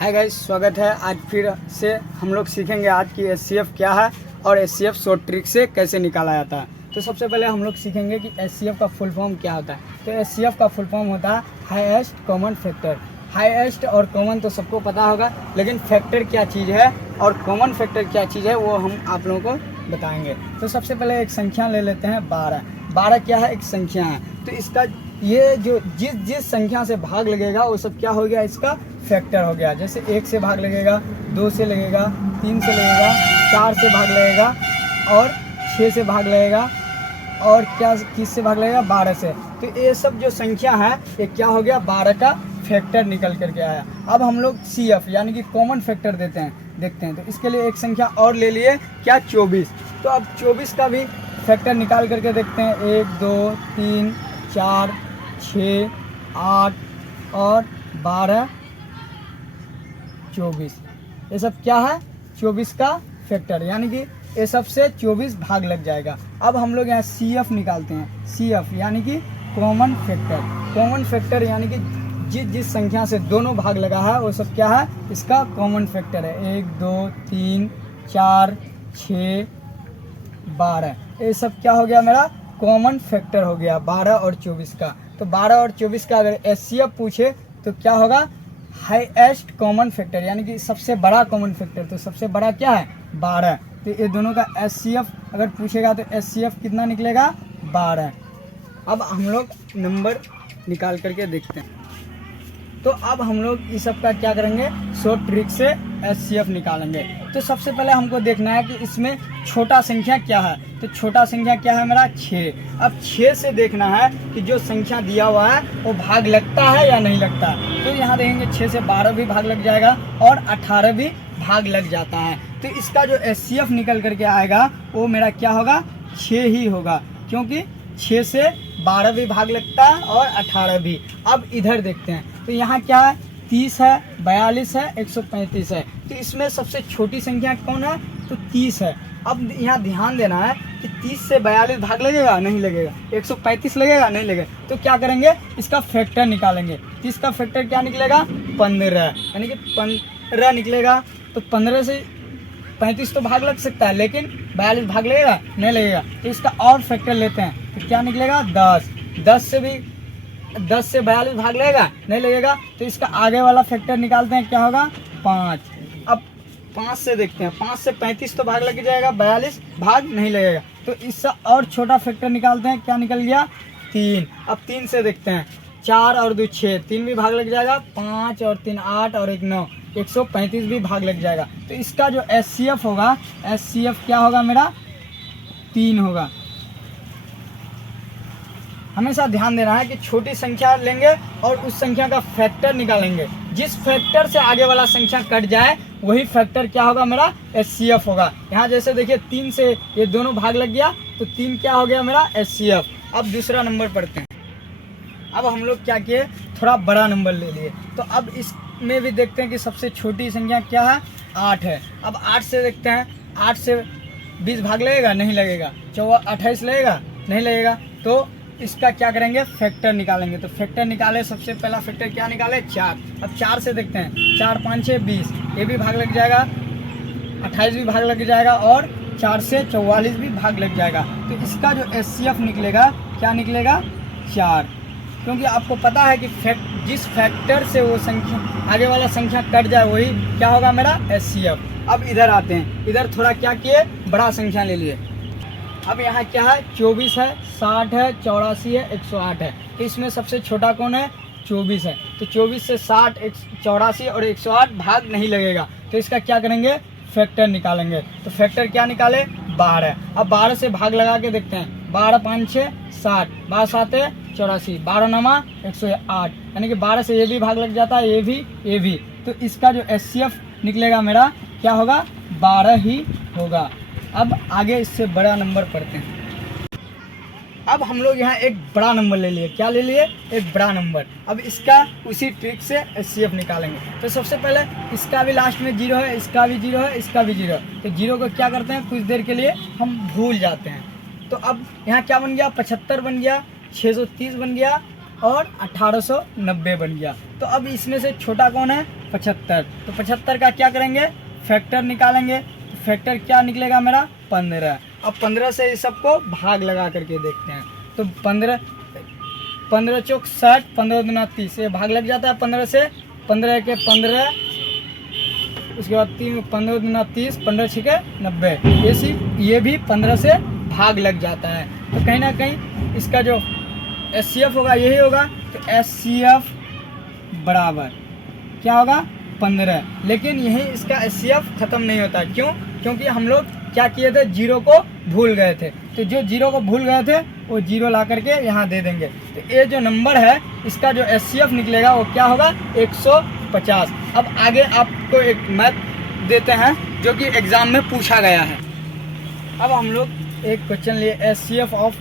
Hi guys, स्वागत है। आज फिर से हम लोग सीखेंगे आज की एचसीएफ क्या है और एचसीएफ शॉर्ट ट्रिक से कैसे निकाला जाता है। तो सबसे पहले हम लोग सीखेंगे कि एचसीएफ का फुल फॉर्म क्या होता है। तो एचसीएफ का फुल फॉर्म होता है हाईएस्ट कॉमन फैक्टर। हाईएस्ट और कॉमन तो सबको पता होगा, लेकिन फैक्टर क्या चीज़ है और कॉमन फैक्टर क्या चीज़ है वो हम आप लोगों को बताएंगे। तो सबसे पहले एक संख्या ले लेते हैं 12। 12 क्या है? एक संख्या है। तो इसका ये जो जिस संख्या से भाग लगेगा वो सब क्या हो गया? इसका फैक्टर हो गया। जैसे 1 से भाग लगेगा, 2 से लगेगा, 3 से लगेगा, 4 से भाग लगेगा और 6 से भाग लगेगा और क्या किस से भाग लगेगा? 12 से। तो ये सब जो संख्या है ये क्या हो गया? 12 का फैक्टर निकल करके आया। अब हम लोग CF यानी कि कॉमन फैक्टर देखते हैं। तो इसके लिए एक संख्या और ले लिए, क्या? 24। तो अब 24 का भी फैक्टर निकाल करके देखते हैं। 1 2 3 4 6 8 और 12 24। ये सब क्या है? 24 का फैक्टर, यानी कि ये सब से 24 भाग लग जाएगा। अब हम लोग यहाँ CF निकालते हैं। CF यानी कि कॉमन फैक्टर। कॉमन फैक्टर यानी कि जिस संख्या से दोनों भाग लगा है वो सब क्या है? इसका कॉमन फैक्टर है। 1 2 3 4 6 12। ये सब क्या हो गया? मेरा कॉमन फैक्टर हो गया 12 और 24 का। तो 12 और 24 का अगर एचसीएफ पूछे तो क्या होगा? हाईएस्ट कॉमन फैक्टर, यानी कि सबसे बड़ा कॉमन फैक्टर। तो सबसे बड़ा क्या है? 12। तो ये दोनों का एचसीएफ अगर पूछेगा तो एचसीएफ कितना निकलेगा? 12। अब हम लोग नंबर निकाल करके देखते हैं। तो अब हम लोग इस सब का क्या करेंगे? शॉर्ट ट्रिक से एचसीएफ निकालेंगे। तो सबसे पहले हमको देखना है कि इसमें छोटा संख्या क्या है। तो छोटा संख्या क्या है मेरा? 6। अब 6 से देखना है कि जो संख्या दिया हुआ है वो भाग लगता है या नहीं लगता। तो यहाँ देखेंगे 6 से 12 भी भाग लग जाएगा और 18 भी भाग लग जाता है। तो इसका जो एचसीएफ निकल करके आएगा वो मेरा क्या होगा? 6 ही होगा, क्योंकि 6 से 12 भी भाग लगता है और 18 भी। अब इधर देखते हैं। तो यहाँ क्या है? 30 है, 42 है, 135 है। तो इसमें सबसे छोटी संख्या कौन है? तो 30 है। अब यहाँ ध्यान देना है कि 30 से 42 भाग लगेगा? नहीं लगेगा। 135 लगेगा? नहीं लगेगा। तो क्या करेंगे? इसका फैक्टर निकालेंगे। 30 का फैक्टर क्या निकलेगा? 15, यानी कि 15 निकलेगा। तो 15 से 35 तो भाग लग सकता है, लेकिन 42 भाग लगेगा? नहीं लगेगा। तो इसका और फैक्टर लेते हैं। तो क्या निकलेगा? 10। 10 से 42 भाग लगेगा? नहीं लगेगा। तो इसका आगे वाला फैक्टर निकालते हैं। क्या होगा? 5। अब 5 से देखते हैं। 5 से 35 तो भाग लग जाएगा, 42 भाग नहीं लगेगा। तो इसका और छोटा फैक्टर निकालते हैं। क्या निकल गया? 3। अब 3 से देखते हैं। 4 और 2 6, 3 भी भाग लग जाएगा। 5 और 3 8 और 1 9, 135 भी भाग लग जाएगा। तो इसका जो एचसीएफ होगा, एचसीएफ क्या होगा मेरा? 3 होगा। हमेशा ध्यान देना है कि छोटी संख्या लेंगे और उस संख्या का फैक्टर निकालेंगे। जिस फैक्टर से आगे वाला संख्या कट जाए वही फैक्टर क्या होगा? मेरा एचसीएफ होगा। यहाँ जैसे देखिए 3 से ये दोनों भाग लग गया, तो 3 क्या हो गया? मेरा एचसीएफ। अब दूसरा नंबर पढ़ते हैं। अब हम लोग क्या किए? थोड़ा बड़ा नंबर ले लिए। तो अब इसमें भी देखते हैं कि सबसे छोटी संख्या क्या है? 8 है। अब 8 से देखते हैं। 8 से 20 भाग लगेगा? नहीं लगेगा। 28 लगेगा? नहीं लगेगा। तो इसका क्या करेंगे? फैक्टर निकालेंगे। तो फैक्टर निकाले, सबसे पहला फैक्टर क्या निकाले? 4। अब 4 से देखते हैं। 4 5 6 20, ये भी भाग लग जाएगा। 28 भी भाग लग जाएगा और 4 से 44 भी भाग लग जाएगा। तो इसका जो एचसीएफ निकलेगा क्या निकलेगा? 4। क्योंकि आपको पता है कि जिस फैक्टर से वो संख्या आगे वाला संख्या कट जाए वही क्या होगा? मेरा एचसीएफ। अब इधर आते हैं। इधर थोड़ा क्या किए? बड़ा संख्या ले लिए। अब यहाँ क्या है? 24 है, 60 है, 84 है, 108 है। तो इसमें सबसे छोटा कौन है? 24 है। तो 24 से 60, 84 और 108 भाग नहीं लगेगा। तो इसका क्या करेंगे? फैक्टर निकालेंगे। तो फैक्टर क्या निकाले? 12। अब 12 से भाग लगा के देखते हैं। 12 5 6 60, 12 7 84, 12 9 108, यानी कि 12 से ये भी भाग लग जाता है, ये भी। तो इसका जो एचसीएफ निकलेगा मेरा क्या होगा? 12 ही होगा। अब आगे इससे बड़ा नंबर पढ़ते हैं। अब हम लोग यहाँ एक बड़ा नंबर ले लिए। क्या ले लिए? एक बड़ा नंबर। अब इसका उसी ट्रिक से एचसीएफ निकालेंगे। तो सबसे पहले इसका भी लास्ट में 0 है, इसका भी 0 है, इसका भी 0 है। तो 0 को क्या करते हैं? कुछ देर के लिए हम भूल जाते हैं। तो अब यहाँ क्या बन गया? 75 बन गया, 630 बन गया और 1890 बन गया। तो अब इसमें से छोटा कौन है? 75। तो 75 का क्या करेंगे, फैक्टर निकालेंगे। तो फैक्टर क्या निकलेगा मेरा, 15। अब 15 से इस सबको भाग लगा करके देखते हैं। तो 15 चौक 60, 15 दूना 30, ये भाग लग जाता है 15 से। 15 के 15, उसके बाद 15 दूना 30, 15 छिके 90, ये भी 15 से भाग लग जाता है। तो कहीं ना कहीं इसका जो SCF होगा यही होगा। तो SCF बराबर क्या होगा, 15। लेकिन यही इसका SCF खत्म नहीं होता। क्यों, क्योंकि हम लोग क्या किए थे, जीरो को भूल गए थे। तो जो जीरो को भूल गए थे वो जीरो ला करके यहाँ दे देंगे। तो ये जो नंबर है इसका जो SCF निकलेगा वो क्या होगा, 150। अब आगे आपको एक मैथ देते हैं जो कि एग्जाम में पूछा गया है। अब हम लोग एक क्वेश्चन लिए, SCF ऑफ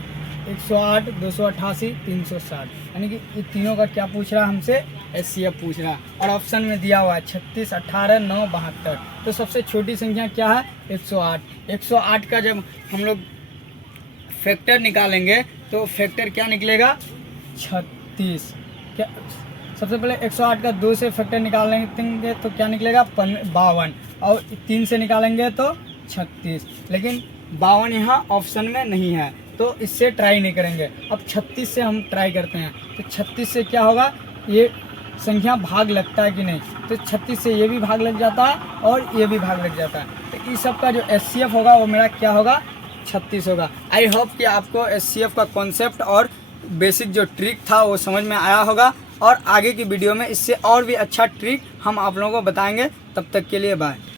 108, 288, 360, यानी कि ये तीनों का क्या पूछ रहा है हमसे, SCF पूछ रहा है। और ऑप्शन में दिया हुआ है 36, 18, 9, 72। तो सबसे छोटी संख्या क्या है, 108। 108 का जब हम लोग फैक्टर निकालेंगे तो फैक्टर क्या निकलेगा, 36। क्या सबसे पहले 108 का 2 से फैक्टर निकालेंगे तो क्या निकलेगा, 52। और 3 से निकालेंगे तो 36। लेकिन 52 यहाँ ऑप्शन में नहीं है तो इससे ट्राई नहीं करेंगे। अब 36 से हम ट्राई करते हैं। तो 36 से क्या होगा, ये संख्या भाग लगता है कि नहीं। तो 36 से ये भी भाग लग जाता है और ये भी भाग लग जाता है। तो इस सब का जो SCF होगा वो मेरा क्या होगा, 36 होगा। आई होप कि आपको SCF का कॉन्सेप्ट और बेसिक जो ट्रिक था वो समझ में आया होगा। और आगे की वीडियो में इससे और भी अच्छा ट्रिक हम आप लोगों को बताएंगे। तब तक के लिए बाय।